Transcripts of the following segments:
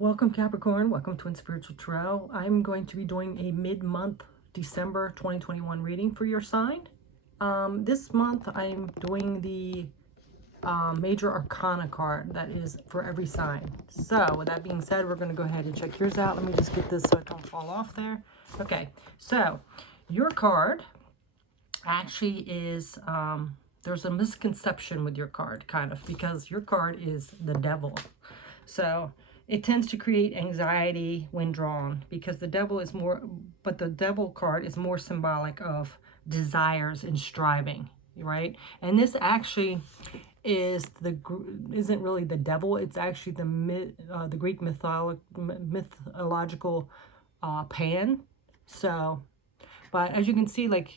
Welcome Capricorn, welcome to Spiritual Tarot. I'm going to be doing a mid-month December 2021 reading for your sign. This month I'm doing the major arcana card that is for every sign. So with that being said, we're going to go ahead and check yours out. Let me just get this so it don't fall off there. Okay, so your card actually is, there's a misconception with your card, kind of, because your card is the devil. So it tends to create anxiety when drawn because the devil is more, but the devil card is more symbolic of desires and striving, right? And this actually isn't really the devil. It's actually the Greek mythological Pan. So, but as you can see, like,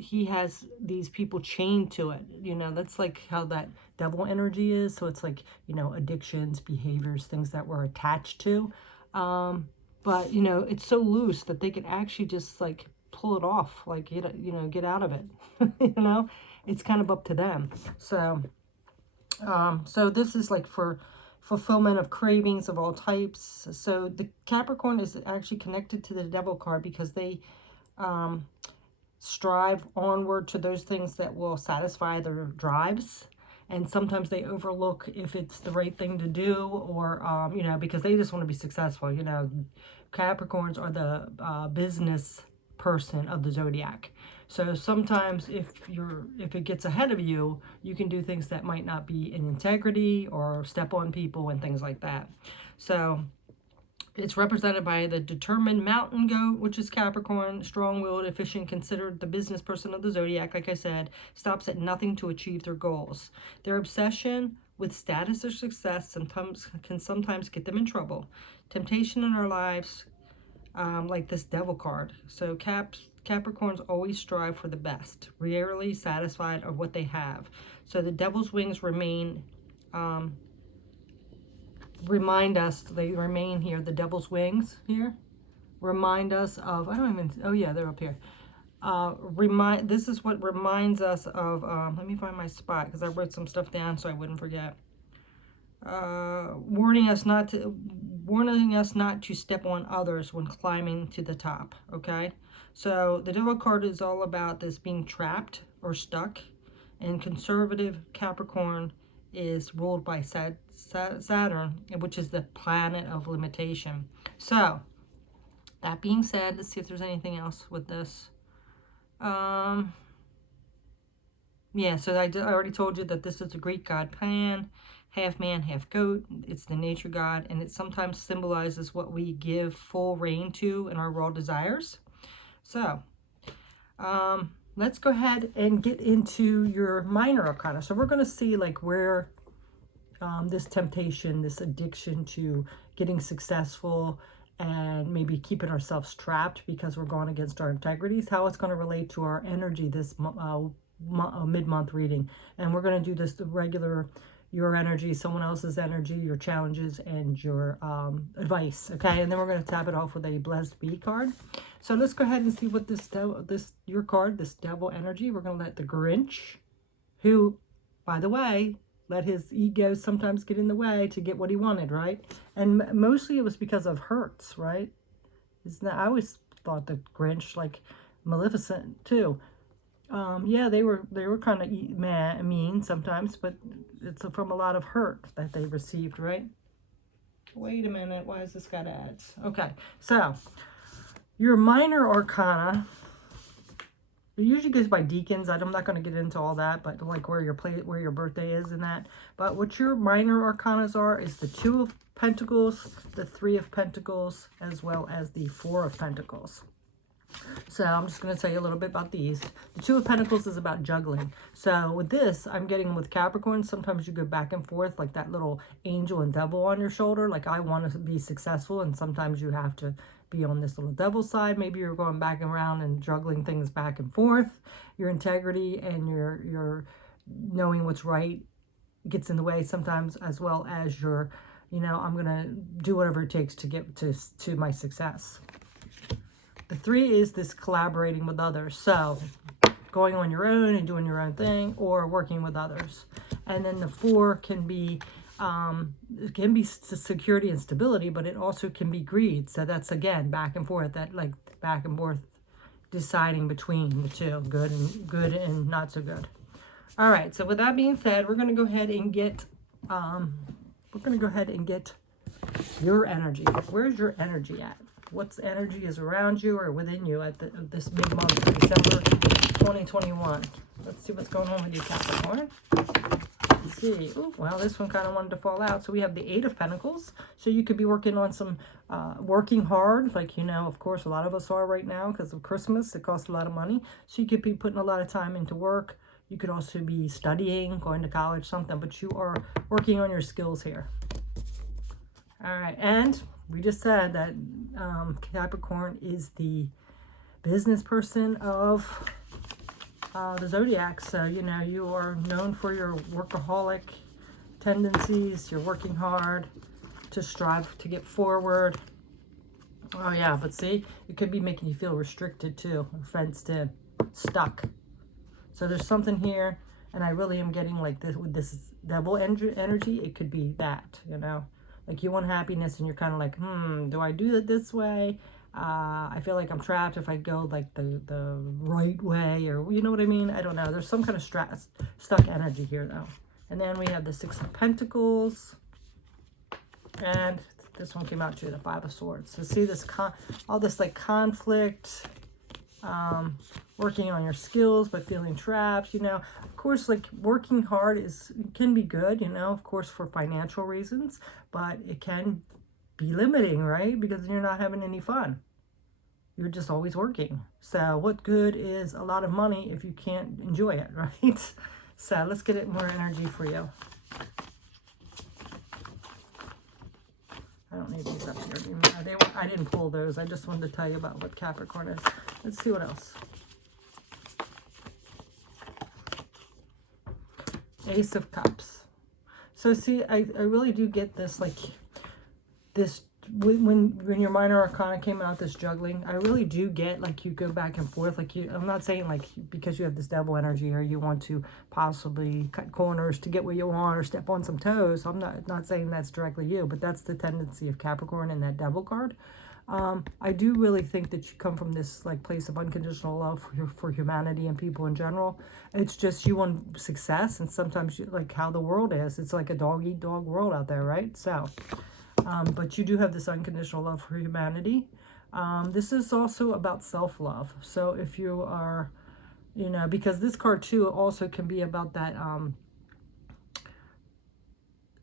he has these people chained to it. You know, that's like how that devil energy is. So it's like, you know, addictions, behaviors, things that we're attached to. But, you know, it's so loose that they could actually just like pull it off, like, get out of it. You know, it's kind of up to them. So, so this is like for fulfillment of cravings of all types. So the Capricorn is actually connected to the devil card because they, strive onward to those things that will satisfy their drives, and sometimes they overlook if it's the right thing to do, or you know, because they just want to be successful. You know, Capricorns are the business person of the zodiac. So sometimes if it gets ahead of you, you can do things that might not be in integrity or step on people and things like that. So it's represented by the determined mountain goat, which is Capricorn, strong-willed, efficient, considered the business person of the zodiac, like I said, stops at nothing to achieve their goals. Their obsession with status or success can sometimes get them in trouble. Temptation in our lives, like this devil card. So Capricorns always strive for the best, rarely satisfied of what they have. So the devil's wings remain... remind us, they remain here, the devil's wings here remind us of, I don't even, oh yeah, they're up here. This is what reminds us of, let me find my spot because I wrote some stuff down so I wouldn't forget. Warning us not to step on others when climbing to the top. Okay, so the devil card is all about this being trapped or stuck, and conservative Capricorn is ruled by Saturn, which is the planet of limitation. So that being said, let's see if there's anything else with this. Yeah, so I already told you that this is the Greek god Pan, half man, half goat. It's the nature god, and it sometimes symbolizes what we give full reign to in our raw desires. So, let's go ahead and get into your minor arcana. So we're going to see like where this temptation, this addiction to getting successful and maybe keeping ourselves trapped because we're going against our integrities, how it's going to relate to our energy this mid-month reading. And we're going to do this the regular, your energy, someone else's energy, your challenges, and your advice. Okay, and then we're going to tap it off with a blessed bee card. So let's go ahead and see what your card, this devil energy. We're going to let the Grinch, who, by the way, let his ego sometimes get in the way to get what he wanted, right? And mostly it was because of hurts, right? I always thought the Grinch, like Maleficent too. Yeah, they were kind of mean sometimes, but it's from a lot of hurt that they received, right? Wait a minute, why is this got ads? Okay, so your minor arcana, it usually goes by deacons. I'm not going to get into all that, but like where your birthday is and that. But what your minor arcanas are is the Two of Pentacles, the Three of Pentacles, as well as the Four of Pentacles. So I'm just going to tell you a little bit about these. The Two of Pentacles is about juggling. So with this, I'm getting with Capricorn, sometimes you go back and forth like that little angel and devil on your shoulder. Like, I want to be successful, and sometimes you have to be on this little devil side. Maybe you're going back and around and juggling things back and forth. Your integrity and your knowing what's right gets in the way sometimes, as well as your, you know, I'm going to do whatever it takes to get to my success. The Three is this collaborating with others. So going on your own and doing your own thing, or working with others. And then the Four can be It can be security and stability, but it also can be greed. So that's, again, back and forth, that like back and forth deciding between the two, good and not so good. All right, so with that being said, we're going to go ahead and get your energy. Where's your energy at? What's energy is around you or within you at this mid-month, December 2021? Let's see what's going on with you, Capricorn. Let's see. Ooh, well, this one kind of wanted to fall out. So we have the Eight of Pentacles. So you could be working on some, working hard, like, you know, of course, a lot of us are right now because of Christmas. It costs a lot of money. So you could be putting a lot of time into work. You could also be studying, going to college, something, but you are working on your skills here. All right, and we just said that Capricorn is the business person of the zodiac. So, you know, you are known for your workaholic tendencies. You're working hard to strive to get forward. Oh, yeah, but see, it could be making you feel restricted too, fenced in, stuck. So there's something here, and I really am getting like this with this devil energy. It could be that, you know, like you want happiness and you're kind of like, do I do it this way? I feel like I'm trapped if I go like the right way, or you know what I mean? I don't know. There's some kind of stuck energy here though. And then we have the Six of Pentacles, and this one came out too, the Five of Swords. So see this all this like conflict, working on your skills but feeling trapped, you know. Of course, like working hard can be good, you know, of course, for financial reasons, but it can be limiting, right? Because you're not having any fun. You're just always working. So what good is a lot of money if you can't enjoy it, right? So let's get it more energy for you. I don't need these up here. I didn't pull those. I just wanted to tell you about what Capricorn is. Let's see what else. Ace of Cups. So see, I really do get this, like, this, when your minor arcana came out, this juggling, I really do get, like, you go back and forth. Like, I'm not saying, like, because you have this devil energy or you want to possibly cut corners to get what you want or step on some toes. I'm not saying that's directly you, but that's the tendency of Capricorn in that devil card. I do really think that you come from this like place of unconditional love for humanity and people in general. It's just you want success, and sometimes like how the world is. It's like a dog-eat-dog world out there, right? So, but you do have this unconditional love for humanity. This is also about self-love. So if you are, you know, because this card too also can be about that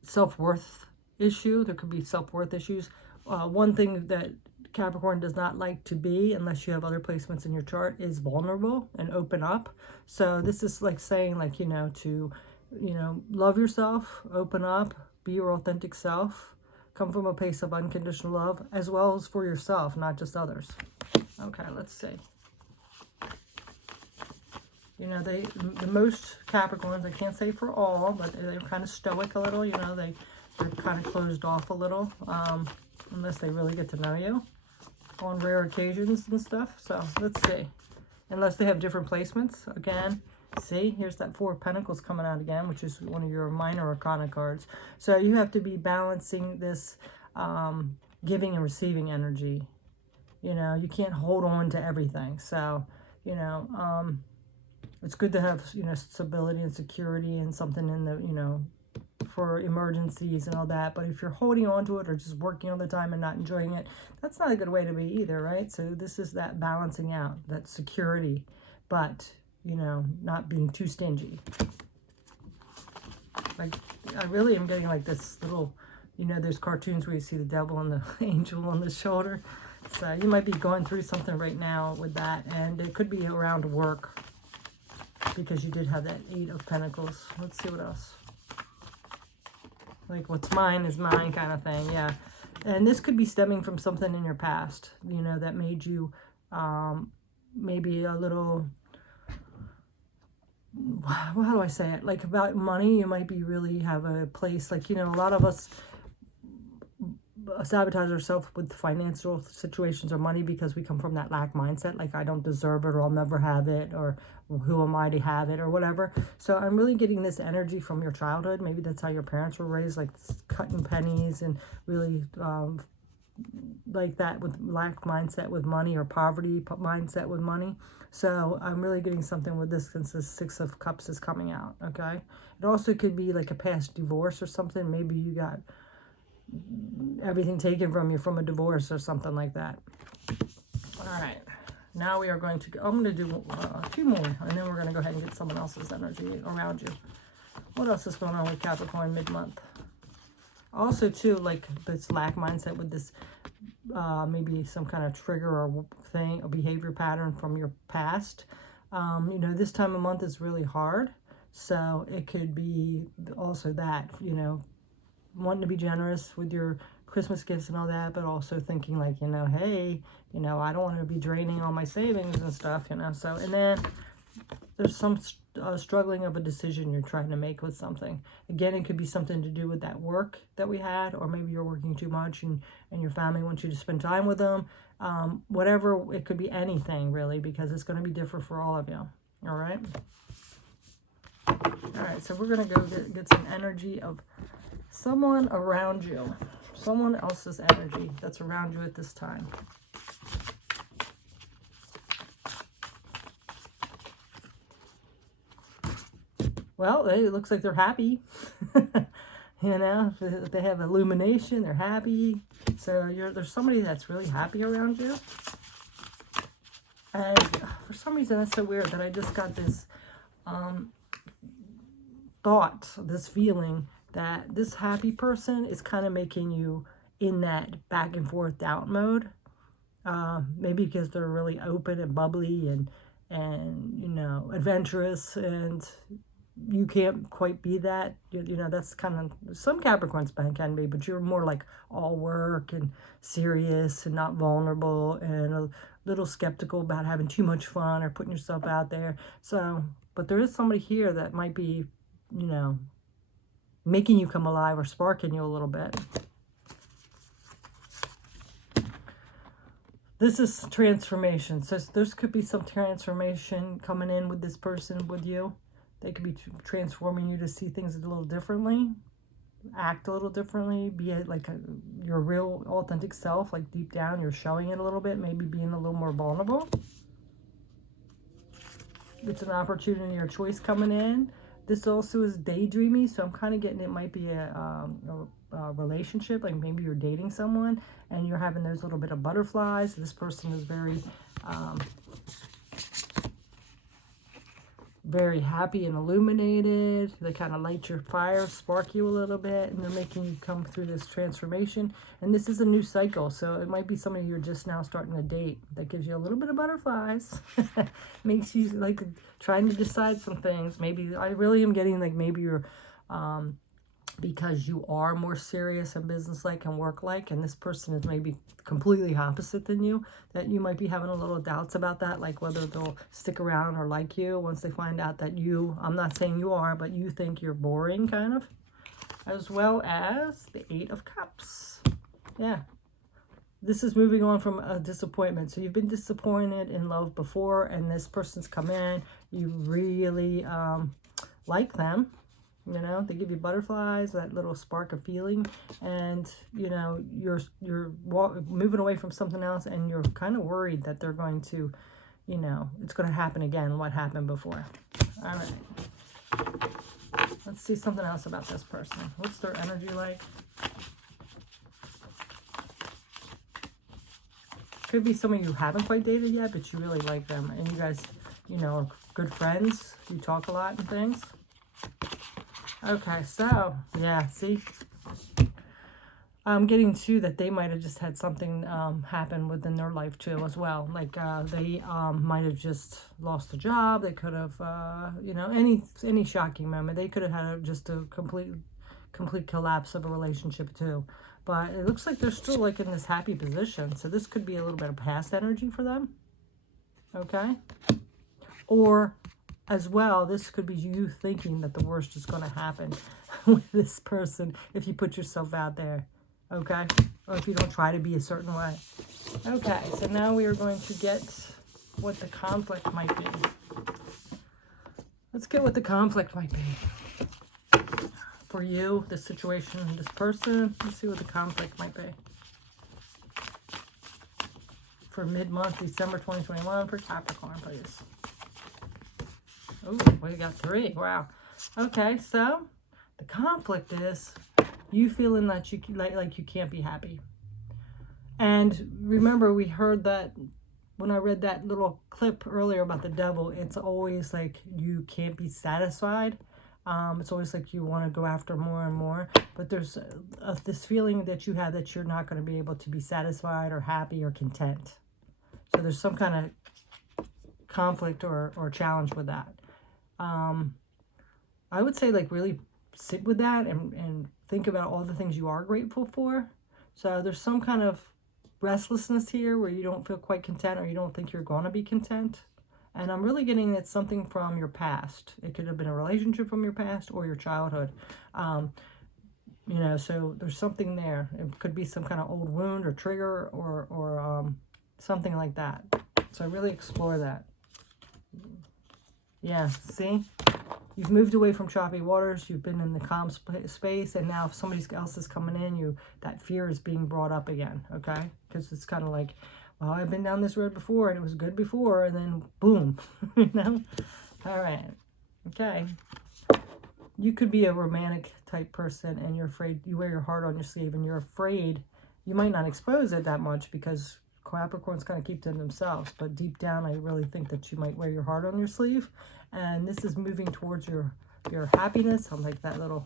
self-worth issue. There could be self-worth issues. One thing that Capricorn does not like to be, unless you have other placements in your chart, is vulnerable and open up. So this is like saying, like, you know, to, you know, love yourself, open up, be your authentic self, come from a place of unconditional love, as well as for yourself, not just others. Okay, let's see. You know, the most Capricorns, I can't say for all, but they're kind of stoic a little, you know, they're kind of closed off a little, unless they really get to know you on rare occasions and stuff. So let's see, unless they have different placements. Again, see, here's that Four of Pentacles coming out again, which is one of your minor arcana cards. So you have to be balancing this giving and receiving energy. You know, you can't hold on to everything. So, you know, it's good to have, you know, stability and security and something in the, you know, for emergencies and all that. But if you're holding on to it or just working all the time and not enjoying it, that's not a good way to be either, right? So this is that balancing out, that security, but, you know, not being too stingy. Like, I really am getting like this little, you know, there's cartoons where you see the devil and the angel on the shoulder. So you might be going through something right now with that, and it could be around work because you did have that Eight of Pentacles. Let's see what else. Like, what's mine is mine kind of thing, yeah. And this could be stemming from something in your past, you know, that made you maybe a little, how do I say it? Like, about money, you might be really have a place, like, you know, a lot of us sabotage ourselves with financial situations or money because we come from that lack mindset, like I don't deserve it, or I'll never have it, or who am I to have it, or whatever. So I'm really getting this energy from your childhood. Maybe that's how your parents were raised, like cutting pennies and really like that, with lack mindset with money, or poverty mindset with money. So I'm really getting something with this, since the Six of Cups is coming out. Okay, it also could be like a past divorce or something. Maybe you got everything taken from you from a divorce or something like that. All right, now we are going to go, I'm going to do 2 more, and then we're going to go ahead and get someone else's energy around you. What else is going on with Capricorn mid-month? Also too, like this lack mindset with this maybe some kind of trigger or thing, a behavior pattern from your past. You know, this time of month is really hard, so it could be also that, you know, wanting to be generous with your Christmas gifts and all that, but also thinking like, you know, hey, you know, I don't want to be draining all my savings and stuff, you know. So, and then there's some struggling of a decision you're trying to make with something. Again, it could be something to do with that work that we had, or maybe you're working too much and your family wants you to spend time with them. Whatever, it could be anything really, because it's going to be different for all of you. All right. All right, so we're going to go get some energy of someone around you, someone else's energy that's around you at this time. Well, it looks like they're happy. You know, if they have illumination, they're happy. So there's somebody that's really happy around you. And for some reason, that's so weird that I just got this thought, this feeling that this happy person is kind of making you in that back and forth doubt mode. Maybe because they're really open and bubbly and you know, adventurous, and you can't quite be that. You know, that's kind of, some Capricorns can be, but you're more like all work and serious and not vulnerable and a little skeptical about having too much fun or putting yourself out there. So, but there is somebody here that might be, you know, making you come alive or sparking you a little bit. This is transformation. So there could be some transformation coming in with this person, with you. They could be transforming you to see things a little differently, act a little differently, be like your real authentic self, like deep down you're showing it a little bit, maybe being a little more vulnerable. It's an opportunity or choice coming in. This also is daydreamy, so I'm kind of getting it might be a relationship, like maybe you're dating someone and you're having those little bit of butterflies. This person is very happy and illuminated. They kind of light your fire, spark you a little bit, and they're making you come through this transformation. And this is a new cycle, so it might be somebody you're just now starting to date that gives you a little bit of butterflies. Makes you like trying to decide some things. Maybe I really am getting like maybe you're because you are more serious and business-like and work-like, and this person is maybe completely opposite than you, that you might be having a little doubts about that, like whether they'll stick around or like you once they find out that you, I'm not saying you are, but you think you're boring, kind of. As well as the 8 of Cups. Yeah. This is moving on from a disappointment. So you've been disappointed in love before, and this person's come in. You really like them. You know, they give you butterflies, that little spark of feeling, and you know you're moving away from something else, and you're kind of worried that they're going to, you know, it's going to happen again. What happened before? All right. Let's see something else about this person. What's their energy like? Could be somebody you haven't quite dated yet, but you really like them, and you guys, you know, are good friends. You talk a lot and things. Okay, so, yeah, see? I'm getting too that they might have just had something happen within their life too as well. Like they might have just lost a job. They could have, you know, any shocking moment. They could have had just a complete collapse of a relationship too. But it looks like they're still like in this happy position. So this could be a little bit of past energy for them. Okay? Or as well, this could be you thinking that the worst is going to happen with this person if you put yourself out there. Okay? or if you don't try to be a certain way. Okay, so now we are going to get what the conflict might be. Let's get what the conflict might be. For you, this situation, this person, let's see what the conflict might be. For mid-month, December 2021, for Capricorn, please. Oh, we got 3. Wow. Okay, so the conflict is you feeling that you like you can't be happy. And remember, we heard that when I read that little clip earlier about the devil, it's always like you can't be satisfied. It's always like you want to go after more and more. But there's this feeling that you have that you're not going to be able to be satisfied or happy or content. So there's some kind of conflict or challenge with that. I would say like really sit with that and think about all the things you are grateful for. So there's some kind of restlessness here where you don't feel quite content or you don't think you're going to be content. And I'm really getting that something from your past. It could have been a relationship from your past or your childhood. You know, so there's something there. It could be some kind of old wound or trigger or something like that. So I really explore that. Yeah, see? You've moved away from choppy waters. You've been in the calm space. And now if somebody else is coming in, that fear is being brought up again, okay? Because it's kind of like, well, I've been down this road before and it was good before. And then, boom, you know? All right. Okay. You could be a romantic type person and you're afraid, you wear your heart on your sleeve and you're afraid you might not expose it that much because Capricorns kind of keep to themselves, but deep down I really think that you might wear your heart on your sleeve, and this is moving towards your happiness. I'm like that little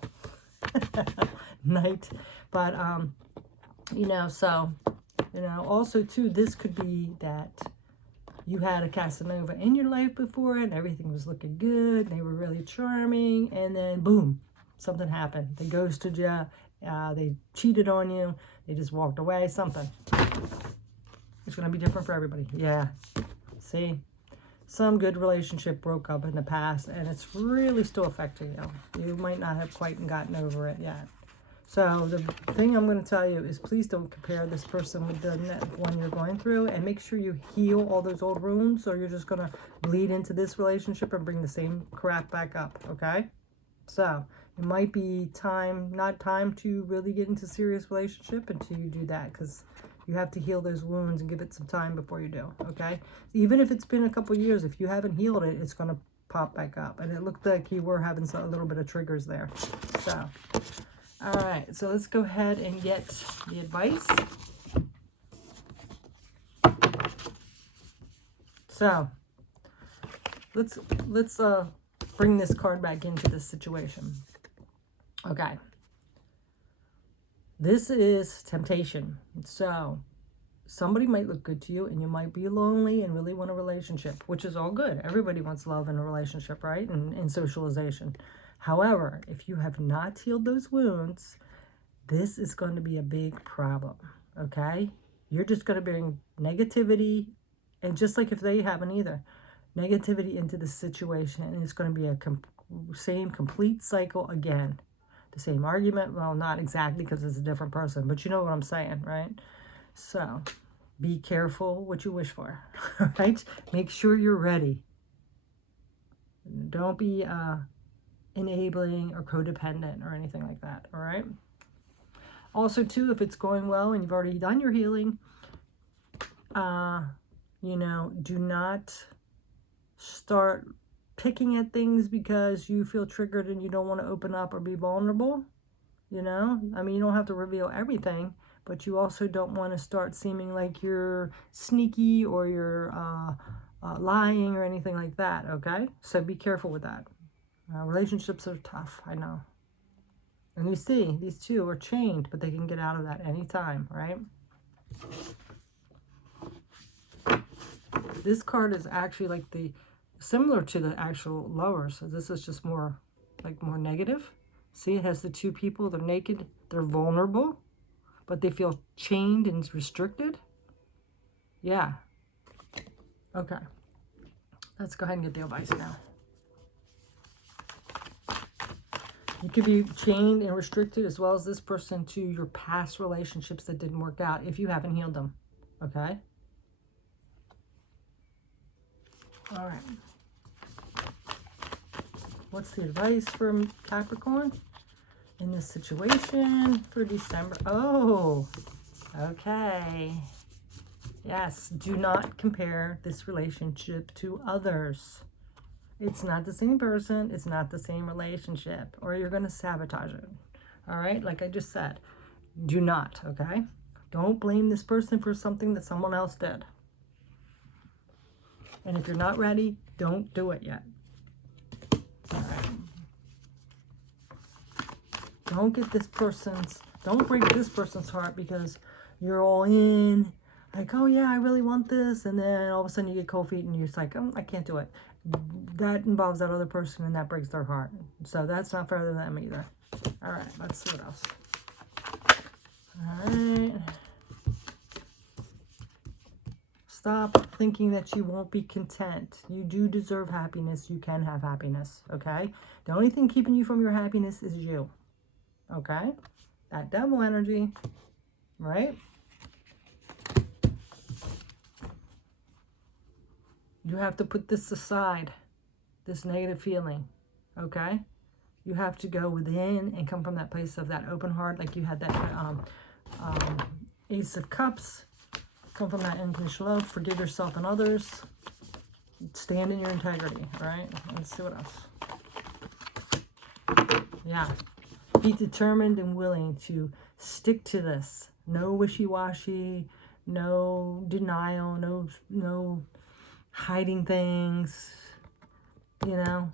knight, but you know, so you know, also too, this could be that you had a Casanova in your life before and everything was looking good, they were really charming, and then boom, something happened. They ghosted you, they cheated on you, they just walked away, something. It's going to be different for everybody. Yeah. See? Some good relationship broke up in the past, and it's really still affecting you. You might not have quite gotten over it yet. So the thing I'm going to tell you is please don't compare this person with the one you're going through, and make sure you heal all those old wounds, or you're just going to bleed into this relationship and bring the same crap back up, okay? So it might be not time to really get into a serious relationship until you do that, because you have to heal those wounds and give it some time before you do, okay? Even if it's been a couple years, if you haven't healed it, it's going to pop back up. And it looked like you were having a little bit of triggers there. So, all right. So let's go ahead and get the advice. So, let's bring this card back into this situation. Okay. This is temptation. So somebody might look good to you and you might be lonely and really want a relationship, which is all good. Everybody wants love in a relationship, right? And socialization. However, if you have not healed those wounds, this is going to be a big problem, okay? You're just going to bring negativity, and just like if they haven't either, negativity into the situation, and it's going to be a same complete cycle again. The same argument, well, not exactly because it's a different person, but you know what I'm saying, right? So be careful what you wish for, right? Make sure you're ready. Don't be enabling or codependent or anything like that, all right? Also, too, if it's going well and you've already done your healing, you know, do not start picking at things because you feel triggered and you don't want to open up or be vulnerable, you know? I mean, you don't have to reveal everything, but you also don't want to start seeming like you're sneaky or you're lying or anything like that, okay? So be careful with that. Relationships are tough, I know. And you see, these two are chained, but they can get out of that anytime, right? This card is actually like similar to the actual Lover. So this is just more negative. See, it has the two people. They're naked. They're vulnerable, but they feel chained and restricted. Yeah. Okay. Let's go ahead and get the advice now. You could be chained and restricted, as well as this person, to your past relationships that didn't work out if you haven't healed them. Okay? All right. What's the advice from Capricorn in this situation for December? Oh, okay. Yes, do not compare this relationship to others. It's not the same person. It's not the same relationship, or you're going to sabotage it. All right? Like I just said, do not, okay? Don't blame this person for something that someone else did. And if you're not ready, don't do it yet. All right? Don't break this person's heart because you're all in. Like, oh yeah, I really want this. And then all of a sudden you get cold feet and you're just like, I can't do it. That involves that other person and that breaks their heart. So that's not fair to them either. All right, let's see what else. All right. Stop thinking that you won't be content. You do deserve happiness. You can have happiness, okay? The only thing keeping you from your happiness is you, okay? That devil energy, right? You have to put this aside, this negative feeling, okay? You have to go within and come from that place of that open heart, like you had that Ace of Cups. Come from that unconditional love. Forgive yourself and others. Stand in your integrity, all right? Let's see what else. Yeah. Be determined and willing to stick to this. No wishy-washy, no denial, no hiding things, you know.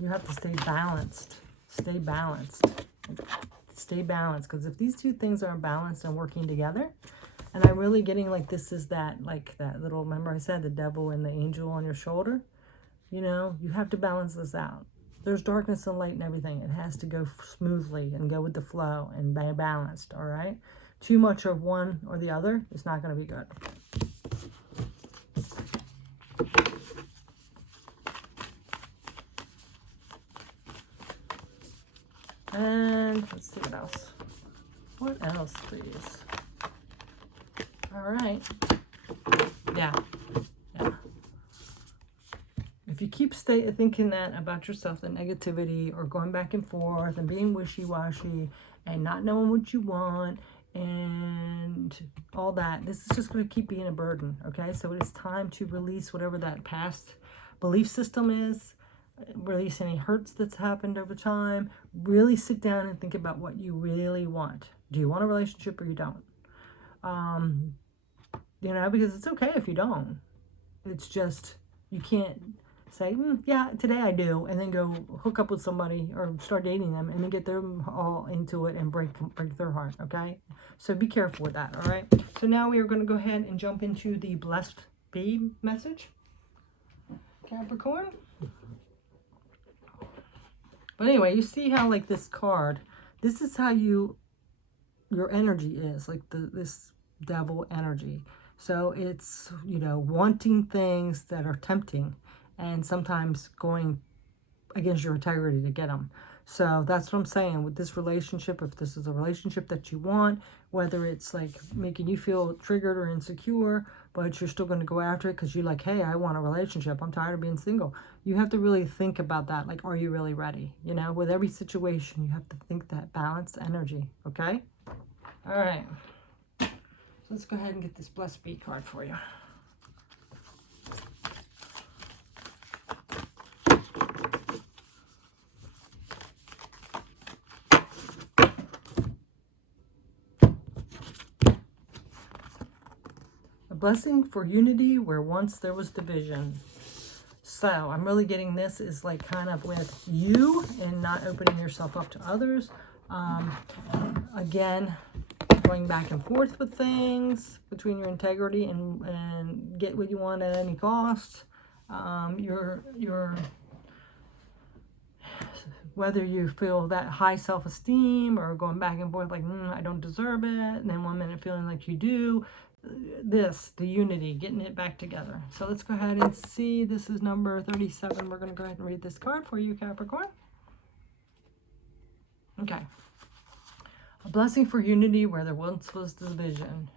You have to stay balanced. Stay balanced. Stay balanced, because if these two things aren't balanced and working together, and I'm really getting like this is that, like that little, remember I said the devil and the angel on your shoulder, you know, you have to balance this out. There's darkness and light and everything. It has to go smoothly and go with the flow and be balanced, all right? Too much of one or the other is not going to be good. And let's see what else. What else, please? All right. Yeah. If you keep thinking that about yourself, the negativity, or going back and forth and being wishy-washy and not knowing what you want and all that, this is just going to keep being a burden, okay? So it is time to release whatever that past belief system is. Release any hurts that's happened over time. Really sit down and think about what you really want. Do you want a relationship or you don't? You know, because it's okay if you don't. It's just, you can't say, yeah, today I do, and then go hook up with somebody or start dating them and then get them all into it and break their heart, okay? So be careful with that, all right? So now we are going to go ahead and jump into the Blessed Be message. Capricorn. But anyway, you see how, like, this card, this is how your energy is, like this devil energy. So it's, you know, wanting things that are tempting and sometimes going against your integrity to get them. So that's what I'm saying with this relationship. If this is a relationship that you want, whether it's like making you feel triggered or insecure, but you're still going to go after it because you're like, hey, I want a relationship. I'm tired of being single. You have to really think about that. Like, are you really ready? You know, with every situation, you have to think that balanced energy. Okay? All right. So let's go ahead and get this Blessed Be card for you. Blessing for unity where once there was division. So I'm really getting this is like kind of with you and not opening yourself up to others. Again, going back and forth with things between your integrity and get what you want at any cost. Whether you feel that high self-esteem or going back and forth like, I don't deserve it. And then one minute feeling like you do. the unity, getting it back together. So let's go ahead and see. This is number 37. We're going to go ahead and read this card for you, Capricorn. Okay. A blessing for unity where there once was division.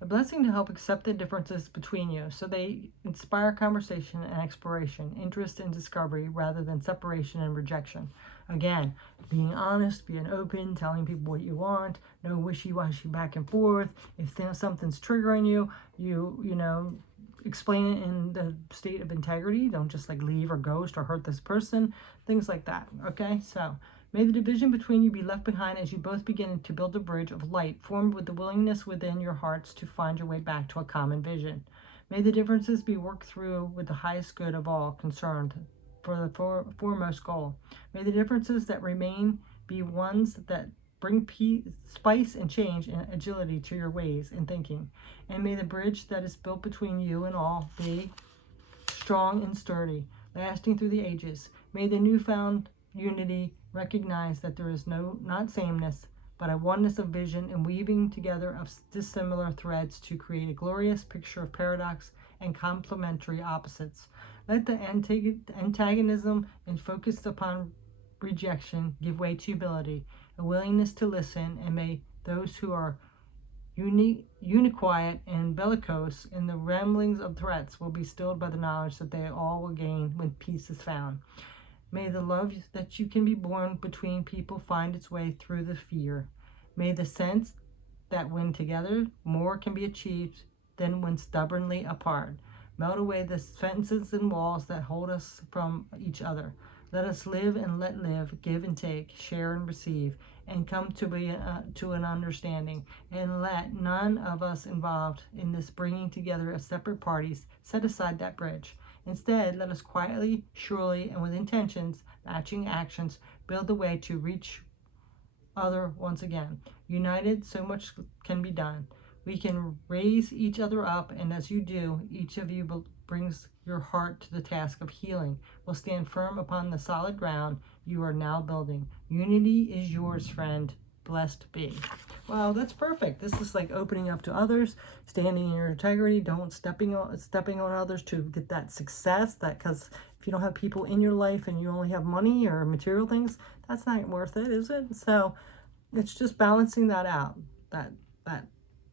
A blessing to help accept the differences between you, so they inspire conversation and exploration, interest and discovery, rather than separation and rejection. Again, being honest, being open, telling people what you want, no wishy-washy back and forth. If something's triggering you, you know, explain it in the state of integrity. Don't just like leave or ghost or hurt this person, things like that. Okay, so may the division between you be left behind as you both begin to build a bridge of light formed with the willingness within your hearts to find your way back to a common vision. May the differences be worked through with the highest good of all concerned for the foremost goal. May the differences that remain be ones that bring peace, spice and change and agility to your ways and thinking. And may the bridge that is built between you and all be strong and sturdy, lasting through the ages. May the newfound unity recognize that there is not sameness, but a oneness of vision and weaving together of dissimilar threads to create a glorious picture of paradox and complementary opposites. Let the antagonism and focus upon rejection give way to humility, a willingness to listen, and may those who are uniquiet and bellicose in the ramblings of threats will be stilled by the knowledge that they all will gain when peace is found. May the love that you can be born between people find its way through the fear. May the sense that when together more can be achieved than when stubbornly apart. Melt away the fences and walls that hold us from each other. Let us live and let live, give and take, share and receive, and come to an understanding. And let none of us involved in this bringing together of separate parties set aside that bridge. Instead, let us quietly, surely, and with intentions, matching actions, build the way to reach other once again. United, so much can be done. We can raise each other up, and as you do, each of you brings your heart to the task of healing. Will stand firm upon the solid ground you are now building. Unity is yours, friend. Blessed be. Wow, that's perfect. This is like opening up to others, standing in your integrity, don't stepping on others to get that success. That because if you don't have people in your life and you only have money or material things, that's not worth it, is it? So it's just balancing that out. That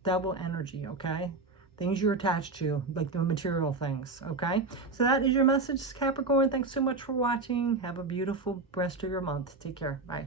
double energy, okay? Things you're attached to, like the material things, okay? So that is your message, Capricorn. Thanks so much for watching. Have a beautiful rest of your month. Take care. Bye.